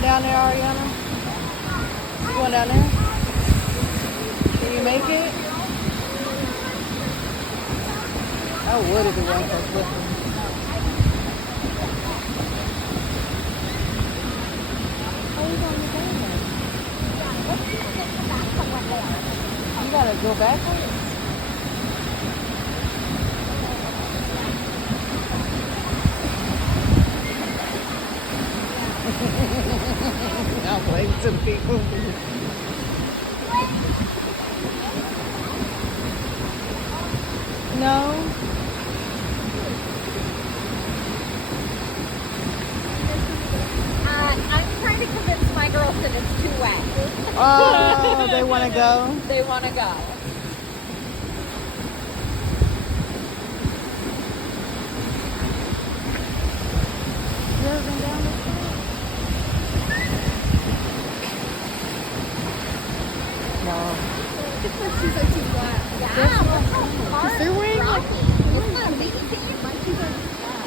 going down there, Ariana? You going down there? Can you make it? I would if it wasn't so slippery. How you going to get down there? You gotta go backwards? I'm waving to the people. No. I'm trying to convince my girls that it's too wet. Oh, they want to go? They want to go. You ever been down this way? No. Just my shoes are too flat. Yeah, look how hard They're it's wearing rocky. Isn't that amazing? My shoes are too flat.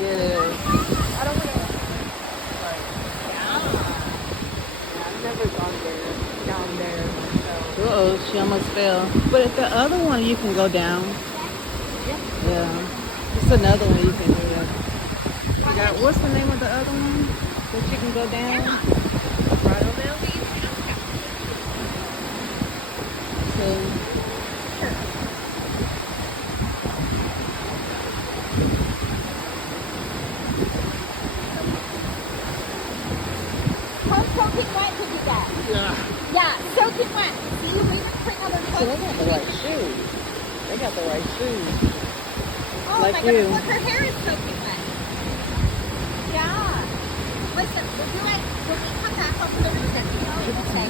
Yes. I don't want to. I've never gone there, down there myself. Uh-oh, she almost fell. But at the other one, you can go down. Yeah. It's another one you can do that. You got, what's the name of the other one that you can go down? So, Soaking wet to do that. Yeah, soaking wet. See, we were putting on their so they clothes. got the right shoes. They got the right shoes. Oh Like my you. goodness, look, her hair is soaking wet. Yeah. Listen, we'll do it when we come back. I'll put it in the video, okay?